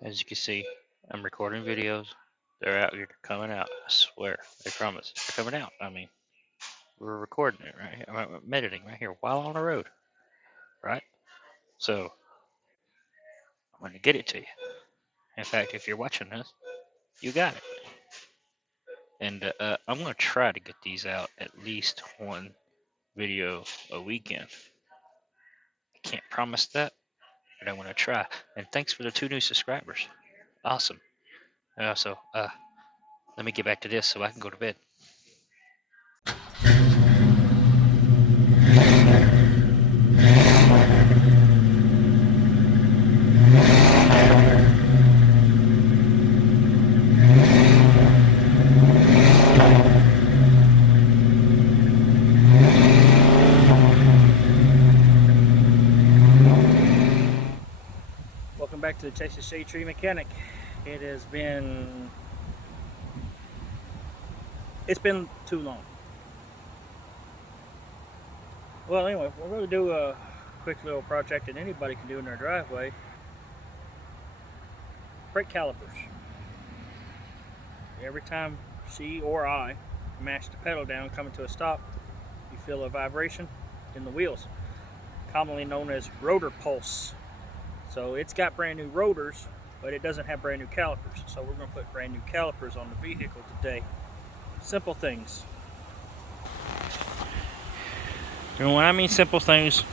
As you can see, I'm recording videos. They're out here, they're coming out. I swear, I promise, they're coming out. I mean, we're recording it right here. I'm editing right here while on the road, right? So I'm gonna get it to you. In fact, if you're watching this, you got it. And I'm gonna try to get these out at least one video a weekend. I can't promise that, but I'm gonna try. And thanks for the 2 new subscribers. Awesome. So let me get back to this so I can go to bed. Welcome back to the Texas Shade Tree Mechanic. It's been too long. Well, anyway, we're going to do a quick little project that anybody can do in their driveway. Brake calipers. Every time she or I mash the pedal down coming to a stop, you feel a vibration in the wheels, commonly known as rotor pulse. So it's got brand new rotors, but it doesn't have brand new calipers. So we're going to put brand new calipers on the vehicle today. Simple things. And when I mean simple things,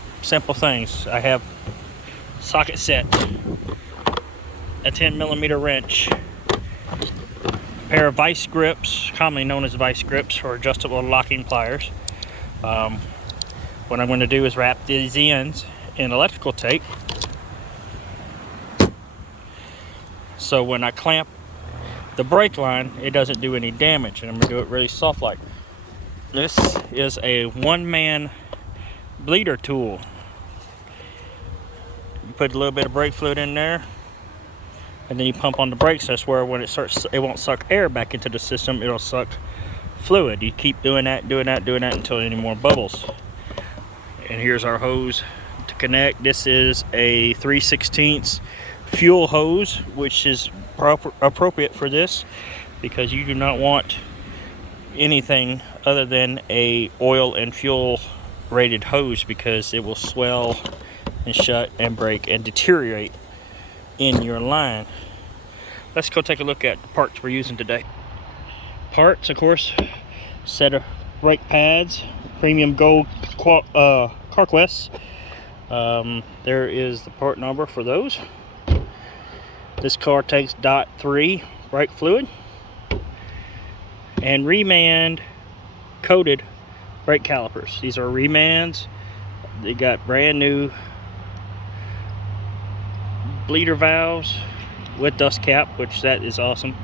I have socket set, a 10mm wrench, a pair of vice grips, commonly known as vice grips, or adjustable locking pliers. What I'm going to do is wrap these ends in electrical tape, so when I clamp the brake line, it doesn't do any damage, and I'm going to do it really soft like. This is a one-man bleeder tool. You put a little bit of brake fluid in there, and then you pump on the brakes. That's where when it starts, it won't suck air back into the system, it'll suck fluid. You keep doing that until any more bubbles. And here's our hose to connect. This is a 3/16 fuel hose, which is appropriate for this, because you do not want anything other than a oil and fuel rated hose, because it will swell and shut and break and deteriorate in your line. Let's go take a look at the parts we're using today. Parts, of course, set of brake pads, premium gold Carquest. There is the part number for those. This car takes .3 brake fluid and Remand coated brake calipers. These are Remands. They got brand new bleeder valves with dust cap, which that is awesome.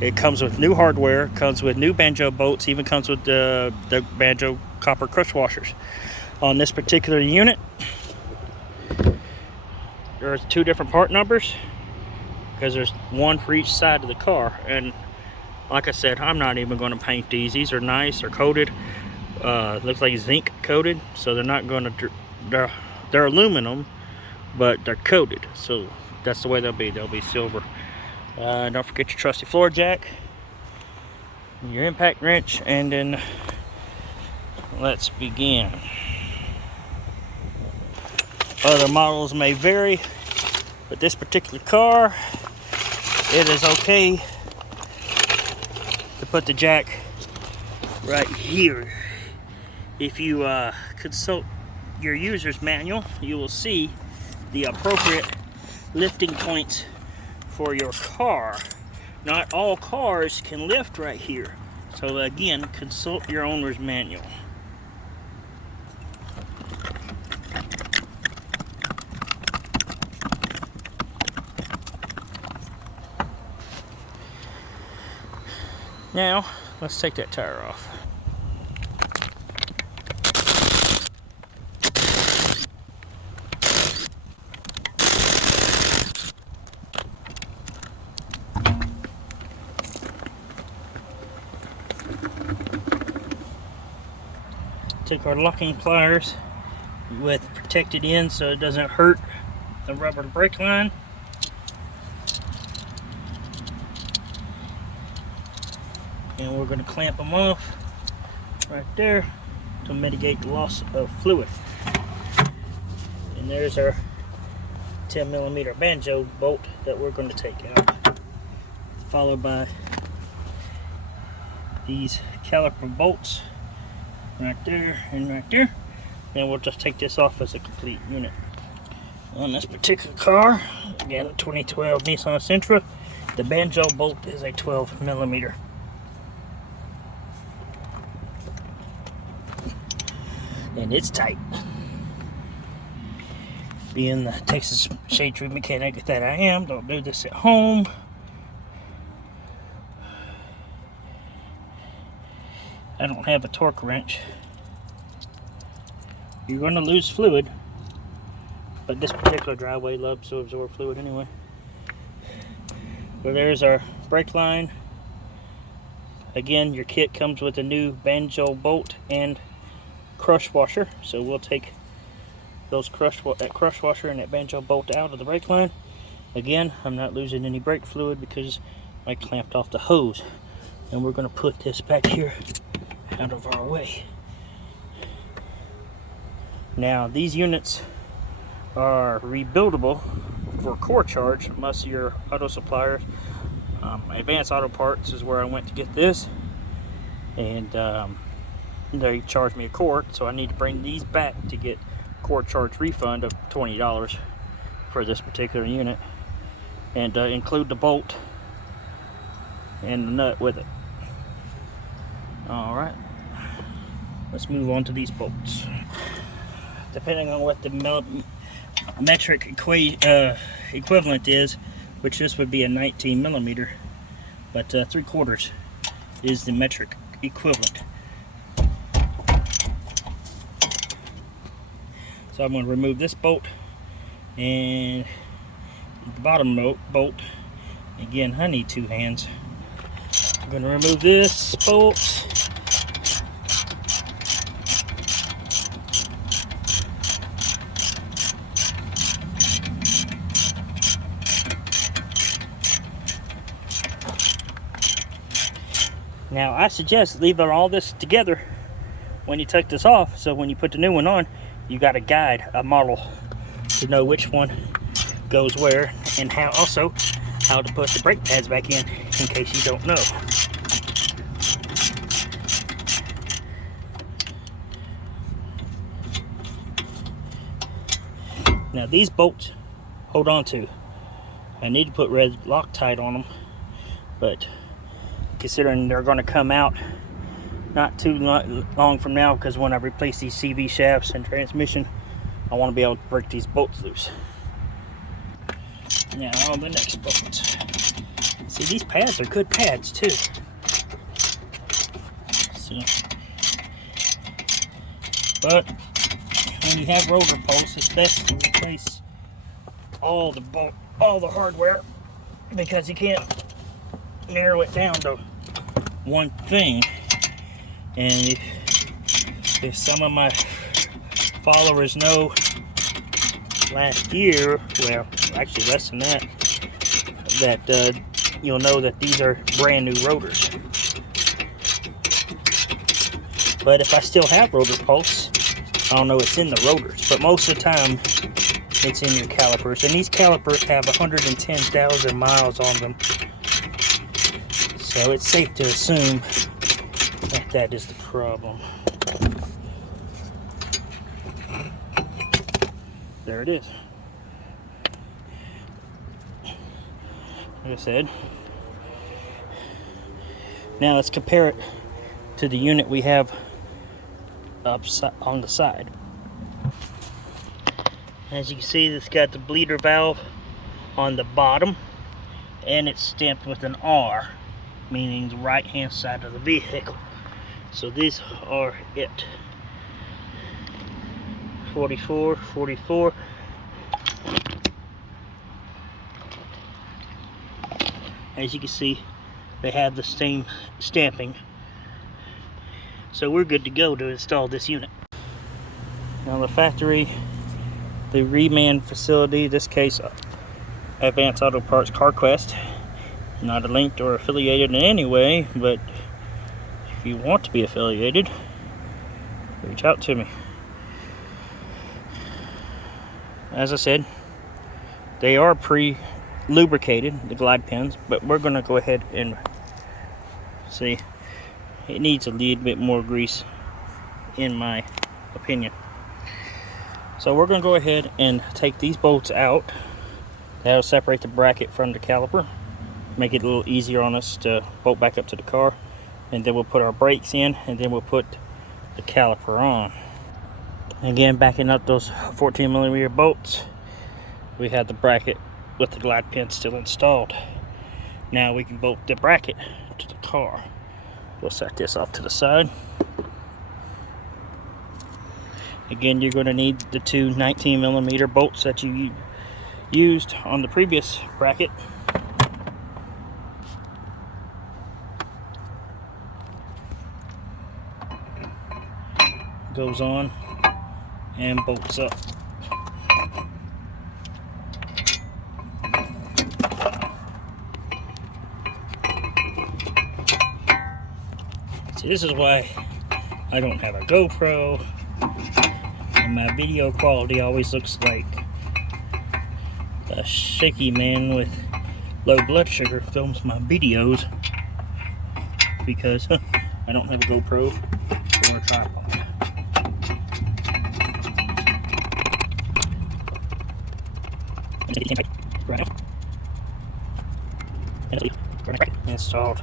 It comes with new hardware, comes with new banjo bolts, even comes with the banjo copper crush washers. On this particular unit, there's 2 different part numbers, because there's one for each side of the car. And like I said, I'm not even going to paint these. These are nice. They're coated. Looks like zinc coated, so they're not going to. They're aluminum, but they're coated. So that's the way they'll be. They'll be silver. Don't forget your trusty floor jack, your impact wrench, and then let's begin. Other models may vary, but this particular car, it is okay to put the jack right here. If you consult your user's manual, you will see the appropriate lifting points for your car. Not all cars can lift right here, so again, consult your owner's manual. Now, let's take that tire off. Take our locking pliers with protected ends so it doesn't hurt the rubber brake line. and we're going to clamp them off right there to mitigate the loss of fluid. And there's our 10mm banjo bolt that we're going to take out, followed by these caliper bolts right there and right there. Then we'll just take this off as a complete unit. On this particular car, again, a 2012 Nissan Sentra, the banjo bolt is a 12mm. And it's tight. Being the Texas shade tree mechanic that I am, don't do this at home. I don't have a torque wrench. You're going to lose fluid, but this particular driveway loves to absorb fluid anyway. Well, there's our brake line. Again, your kit comes with a new banjo bolt and crush washer, so we'll take that crush washer and that banjo bolt out of the brake line. Again, I'm not losing any brake fluid because I clamped off the hose. And we're going to put this back here out of our way. Now, these units are rebuildable for core charge. Most of your auto suppliers, Advanced Auto Parts is where I went to get this, and they charged me a quart, so I need to bring these back to get core charge refund of $20 for this particular unit, and include the bolt and the nut with it. Alright, let's move on to these bolts. Depending on what the metric equivalent is, which this would be a 19mm, but 3/4 is the metric equivalent. So I'm going to remove this bolt and the bottom bolt. Again, I need 2 hands. I'm going to remove this bolt. Now, I suggest leaving all this together when you take this off, so when you put the new one on, you got a guide, a model, to know which one goes where, and how to put the brake pads back in case you don't know. Now, these bolts hold on to. I need to put red Loctite on them, but considering they're going to come out not too long from now, because when I replace these CV shafts and transmission, I want to be able to break these bolts loose. Now on the next bolts. See, these pads are good pads too. So, but when you have Rotor Pulse, it's best to replace all the hardware, because you can't narrow it down to one thing. And if some of my followers know, last year, well, actually less than that, you'll know that these are brand new rotors. But if I still have Rotor Pulse, I don't know it's in the rotors, but most of the time it's in your calipers. And these calipers have 110,000 miles on them, so it's safe to assume that is the problem. There it is. Like I said. Now let's compare it to the unit we have on the side. As you can see, it's got the bleeder valve on the bottom, and it's stamped with an R, meaning the right hand side of the vehicle. So these are it. 44, 44. As you can see, they have the same stamping. So we're good to go to install this unit. Now the factory, the reman facility, this case Advanced Auto Parts CarQuest, not linked or affiliated in any way, but if you want to be affiliated, reach out to me. As I said, they are pre-lubricated, the glide pins, but we're going to go ahead and see. It needs a little bit more grease, in my opinion. So we're going to go ahead and take these bolts out. That'll separate the bracket from the caliper, make it a little easier on us to bolt back up to the car. And then we'll put our brakes in, and then we'll put the caliper on. Again, backing up those 14mm bolts, we have the bracket with the glide pin still installed. Now we can bolt the bracket to the car. We'll set this off to the side. Again, you're going to need the two 19mm bolts that you used on the previous bracket. Goes on and bolts up. See, this is why I don't have a GoPro, and my video quality always looks like a shaky man with low blood sugar films my videos, because I don't have a GoPro or a tripod. Installed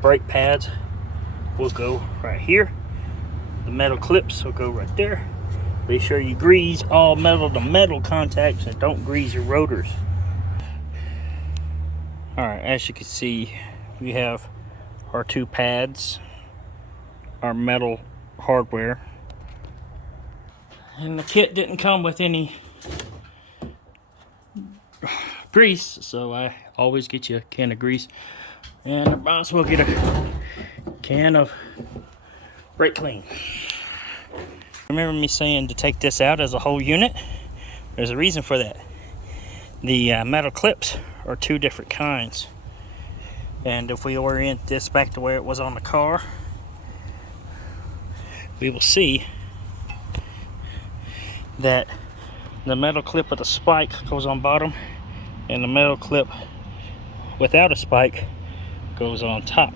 brake pads will go right here. The metal clips will go right there. Be sure you grease all metal to metal contacts and don't grease your rotors. Alright, as you can see, we have our two pads, our metal hardware, and the kit didn't come with any grease, so I always get you a can of grease, and I might as well get a can of brake clean. Remember me saying to take this out as a whole unit? There's a reason for that. The metal clips are two different kinds, and if we orient this back to where it was on the car, we will see that the metal clip with a spike goes on bottom, and the metal clip without a spike goes on top.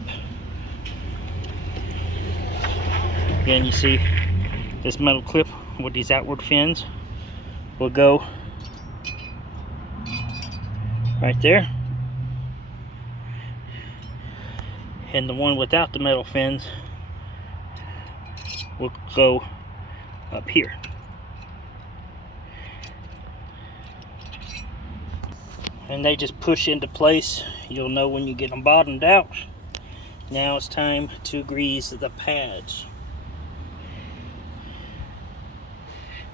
Again, you see this metal clip with these outward fins will go right there, and the one without the metal fins will go up here. And they just push into place. You'll know when you get them bottomed out. Now it's time to grease the pads.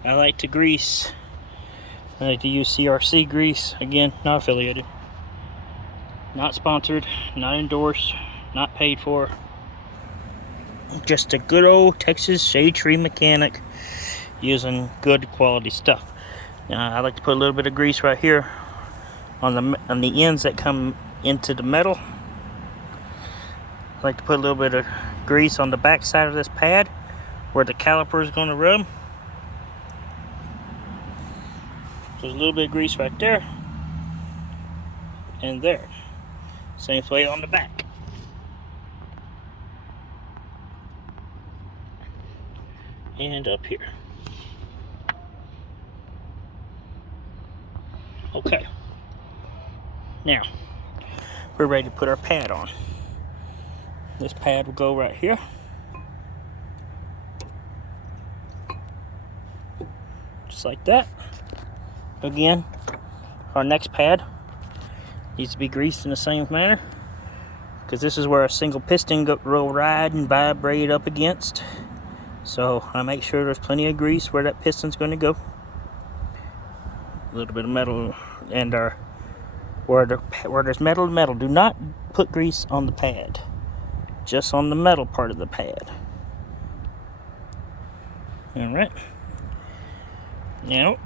I like to grease. I like to use CRC grease. Again, not affiliated, not sponsored, not endorsed, not paid for. Just a good old Texas shade tree mechanic using good quality stuff. Now I like to put a little bit of grease right here on the ends that come into the metal. I like to put a little bit of grease on the back side of this pad where the caliper is going to rub. There's a little bit of grease right there and there. Same way on the back. And up here. Okay. Now, we're ready to put our pad on. This pad will go right here. Just like that. Again, our next pad needs to be greased in the same manner, because this is where a single piston will ride and vibrate up against. So I make sure there's plenty of grease where that piston's going to go. A little bit of metal, and where there's metal to metal, do not put grease on the pad, just on the metal part of the pad. All right. Now,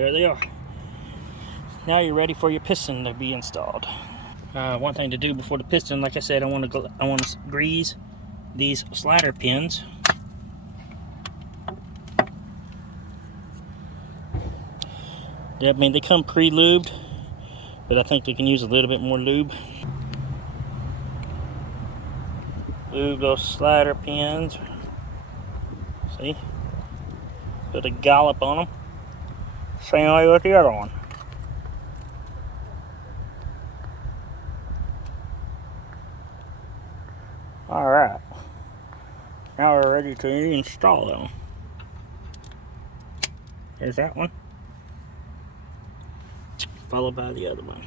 there they are. Now you're ready for your piston to be installed. One thing to do before the piston, like I said, I want to grease these slider pins. I mean, they come pre-lubed, but I think they can use a little bit more lube. Lube those slider pins. See? Put a gallop on them. Same way with the other one. Alright. Now we're ready to install them. Here's that one. Followed by the other one.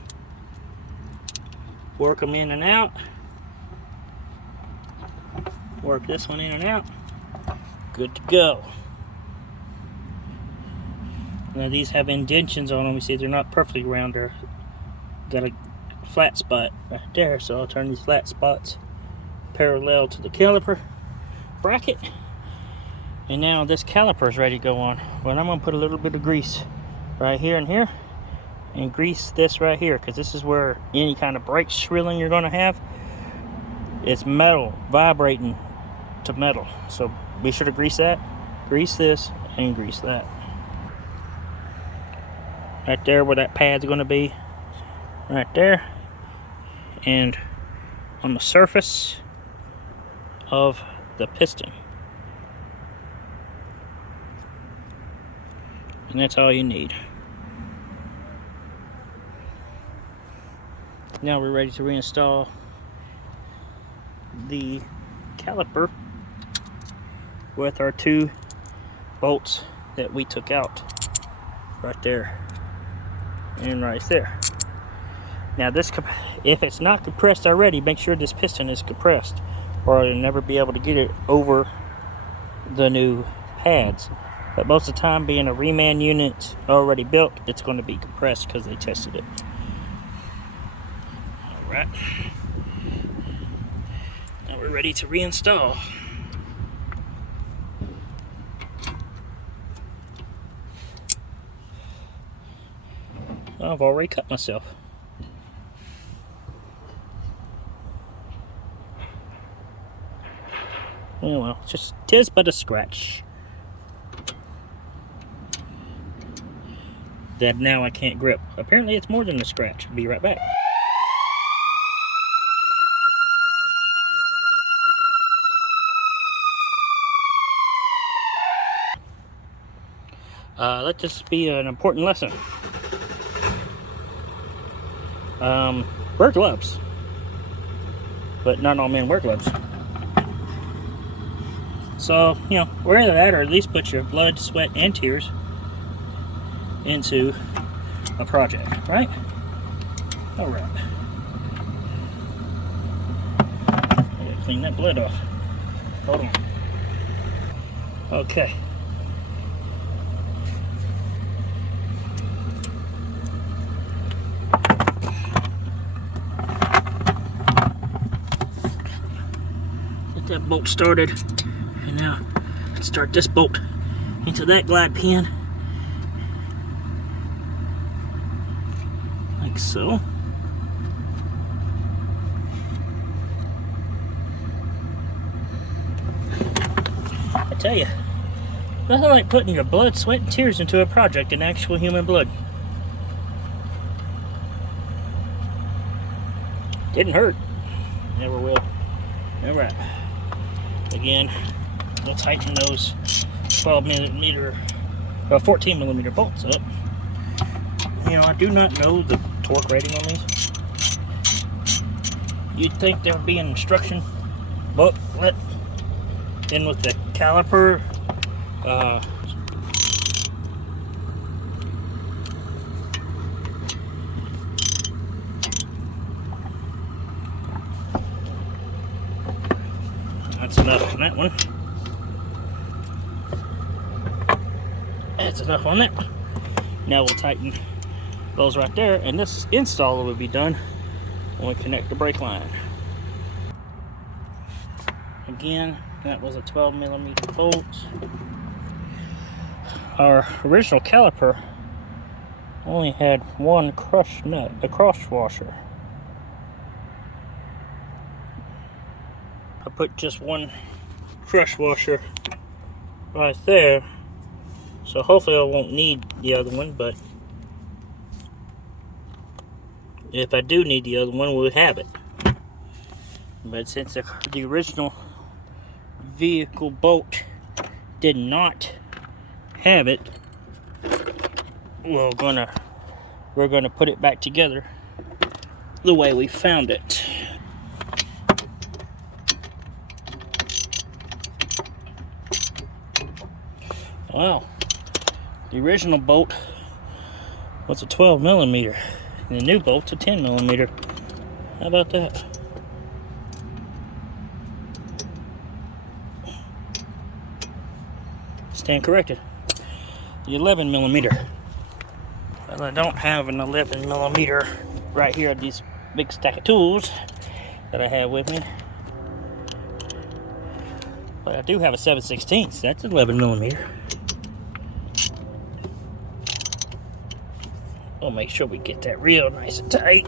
Work them in and out. Work this one in and out. Good to go. Now these have indentions on them. You see they're not perfectly round. They're got a flat spot right there. So I'll turn these flat spots parallel to the caliper bracket. And now this caliper is ready to go on. Well, I'm going to put a little bit of grease right here and here. And grease this right here, because this is where any kind of brake shrilling you're going to have, it's metal vibrating to metal. So be sure to grease that, grease this, and grease that. Right there where that pad's going to be, right there, and on the surface of the piston. And that's all you need. Now we're ready to reinstall the caliper with our 2 bolts that we took out right there and right there. Now this, if it's not compressed already, make sure this piston is compressed, or you'll never be able to get it over the new pads. But most of the time, being a reman unit already built, it's going to be compressed because they tested it. Alright, now we're ready to reinstall. I've already cut myself. Oh well, just 'tis but a scratch. That now I can't grip. Apparently it's more than a scratch. Be right back. Let this be an important lesson. Wear gloves, but not all men wear gloves. So, you know, wear that, or at least put your blood, sweat, and tears into a project, right? All right. I gotta clean that blood off. Hold on. Okay. Get that bolt started. And now let's start this bolt into that glide pin. Like so. I tell you, nothing like putting your blood, sweat, and tears into a project in actual human blood. Didn't hurt. Never will. Alright. Again, we'll tighten those 14 millimeter bolts up. You know, I do not know the torque rating on these. You'd think there would be an instruction booklet in with the caliper. That's enough on that one. That's enough on that one. Now we'll tighten those right there, and this install will be done when we connect the brake line. Again, that was a 12 millimeter bolt. Our original caliper Only had one crushed nut, a cross washer. I put just one crush washer right there, so hopefully I won't need the other one, but if I do need the other one, we'll have it. But since the original vehicle bolt did not have it, we're gonna put it back together the way we found it. Wow, the original bolt was a 12 millimeter, and the new bolt's a 10 millimeter. How about that? Stand corrected. The 11 millimeter. Well, I don't have an 11 millimeter right here. These big stack of tools that I have with me. But I do have a 7/16. That's 11 millimeter. We'll make sure we get that real nice and tight.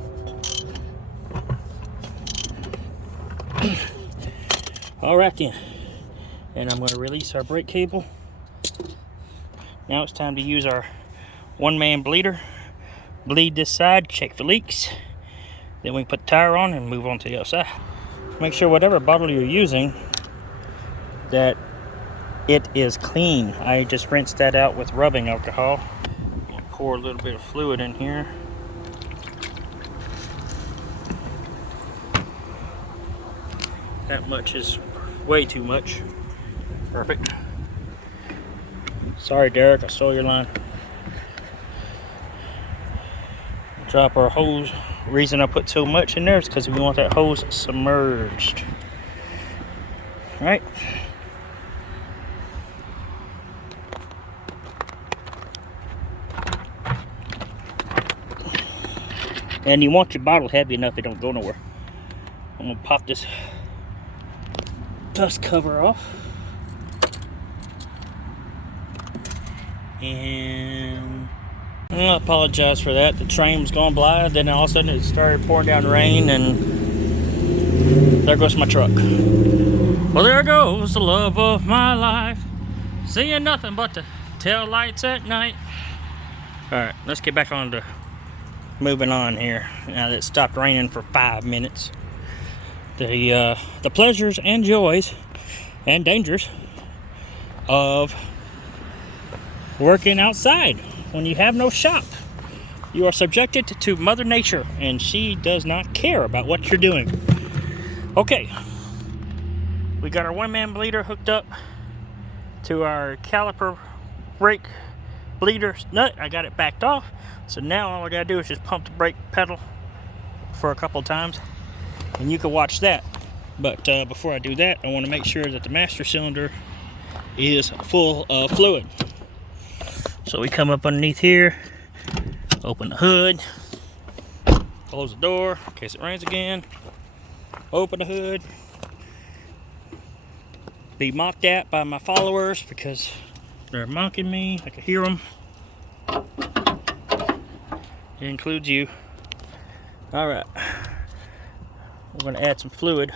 All right then. And I'm going to release our brake cable. Now it's time to use our one-man bleeder. Bleed this side, check for leaks. Then we put the tire on and move on to the other side. Make sure whatever bottle you're using, that it is clean. I just rinsed that out with rubbing alcohol. Pour a little bit of fluid in here. That much is way too much. Perfect. Sorry, Derek, I stole your line. Drop our hose. Reason I put so much in there is because we want that hose submerged. All right. And you want your bottle heavy enough it don't go nowhere. I'm gonna pop this dust cover off. And I apologize for that. The train was going by, then all of a sudden it started pouring down rain, and there goes my truck. Well, there goes the love of my life, seeing nothing but the tail lights at night. All right, let's get back on to moving on here. Now that it stopped raining for 5 minutes. The pleasures and joys and dangers of working outside when you have no shop. You are subjected to Mother Nature, and she does not care about what you're doing. Okay, we got our one-man bleeder hooked up to our caliper brake bleeder nut. I got it backed off, so now all I gotta do is just pump the brake pedal for a couple times, and you can watch that. But before I do that, I want to make sure that the master cylinder is full of fluid. So we come up underneath here, open the hood, close the door in case it rains again, open the hood, be mocked at by my followers because they're mocking me. I can hear them. It includes you. All right, we're going to add some fluid.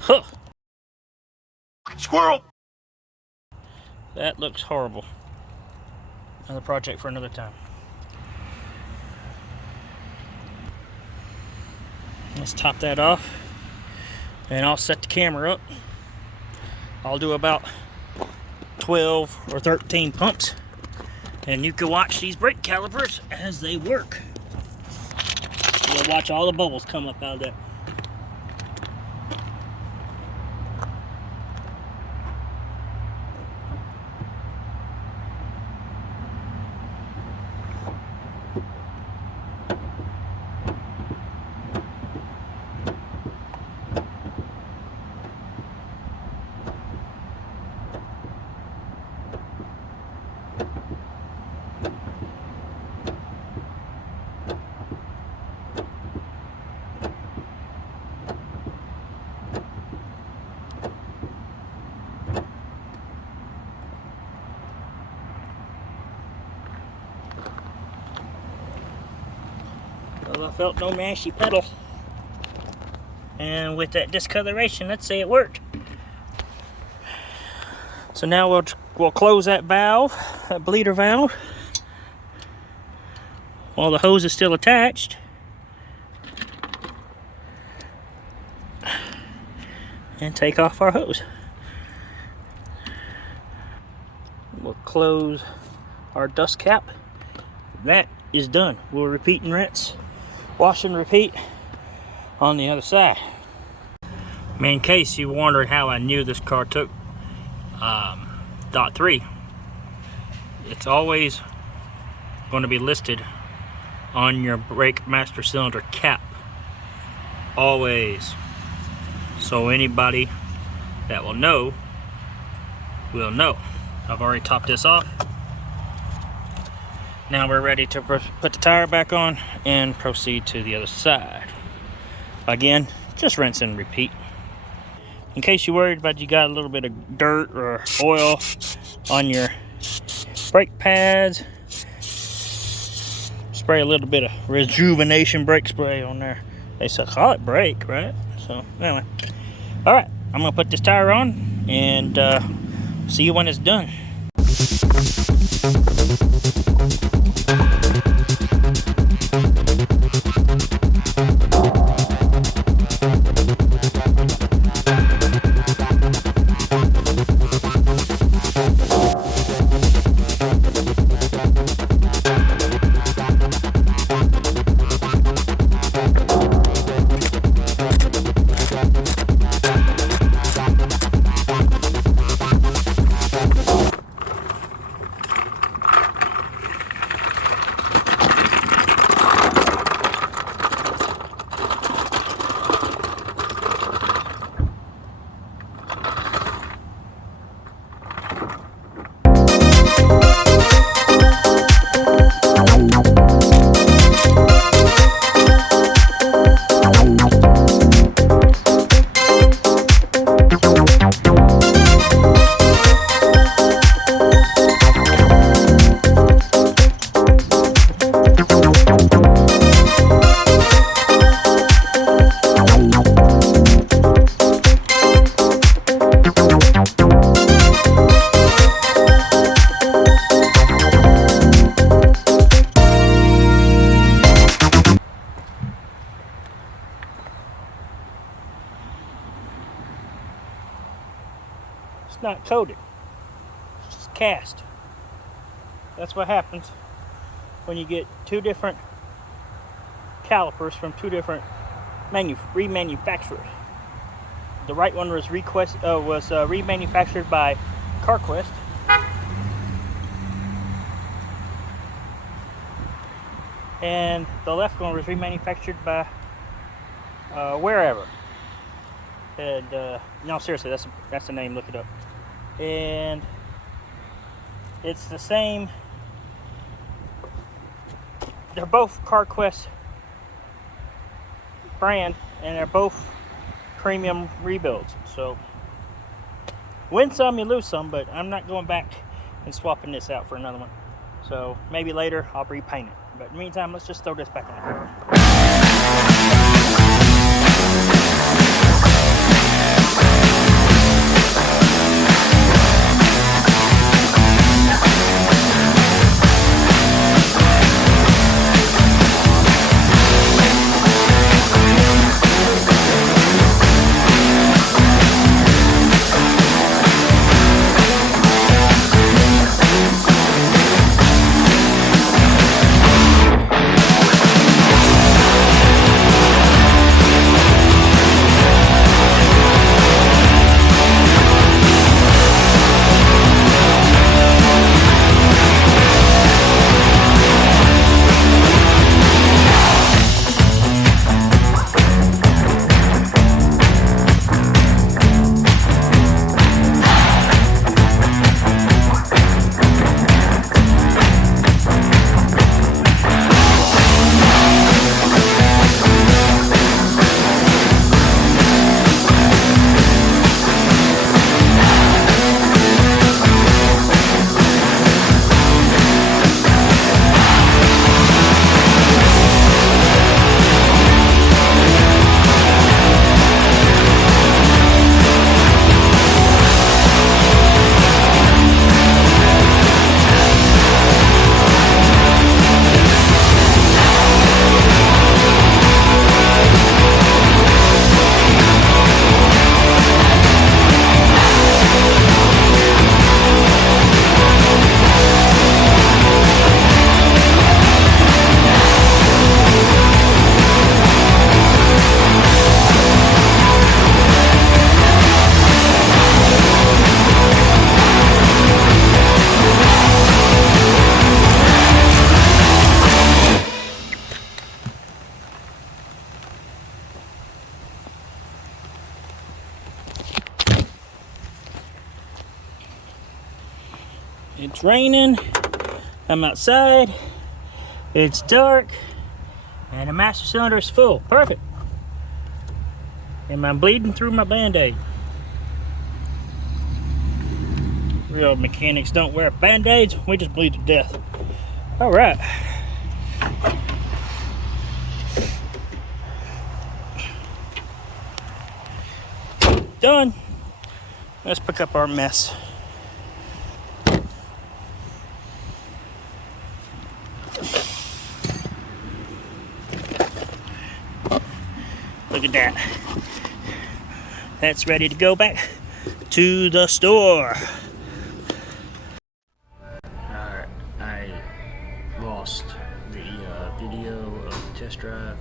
Huh. Squirrel! That looks horrible. Another project for another time. Let's top that off, and I'll set the camera up. I'll do about 12 or 13 pumps, and you can watch these brake calipers as they work. You'll watch all the bubbles come up out of that. felt no mashy pedal. And with that discoloration, let's say it worked. So now we'll close that valve, that bleeder valve, while the hose is still attached. And take off our hose. We'll close our dust cap. That is done. We'll repeat and rinse, wash and repeat on the other side. In case you wondered how I knew this car took dot 3, it's always going to be listed on your brake master cylinder cap. Always. So anybody that will know. I've already topped this off. Now we're ready to put the tire back on and proceed to the other side. Again, just rinse and repeat. In case you're worried about you got a little bit of dirt or oil on your brake pads, spray a little bit of rejuvenation brake spray on there. They call it brake, right? So anyway, all right, I'm gonna put this tire on and see you when it's done. It's not coated, it's just cast. That's what happens when you get two different calipers from two different remanufacturers. The right one was remanufactured by CarQuest, and the left one was remanufactured by wherever. And no, seriously, that's the name. Look it up. And it's the same. They're both CarQuest brand, and they're both premium rebuilds. So win some, you lose some. But I'm not going back and swapping this out for another one. So maybe later I'll repaint it. But in the meantime, let's just throw this back on the car. It's raining. I'm outside. It's dark. And the master cylinder is full. Perfect. And I'm bleeding through my Band-Aid. Real mechanics don't wear Band-Aids. We just bleed to death. All right. Done. Let's pick up our mess. Look at that. That's ready to go back to the store. Alright, I lost the video of the test drive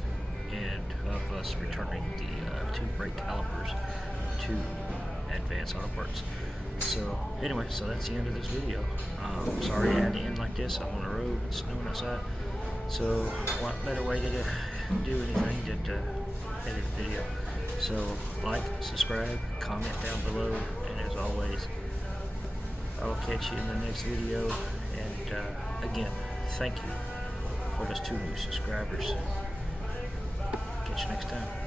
and of us returning the 2 brake calipers to Advanced Auto Parts. So anyway, so that's the end of this video. Sorry I had to end like this. I'm on the road, it's snowing outside. So what better way to do anything than to edit a video. So like, subscribe, comment down below, and as always, I'll catch you in the next video. And again, thank you for those 2 new subscribers. Catch you next time.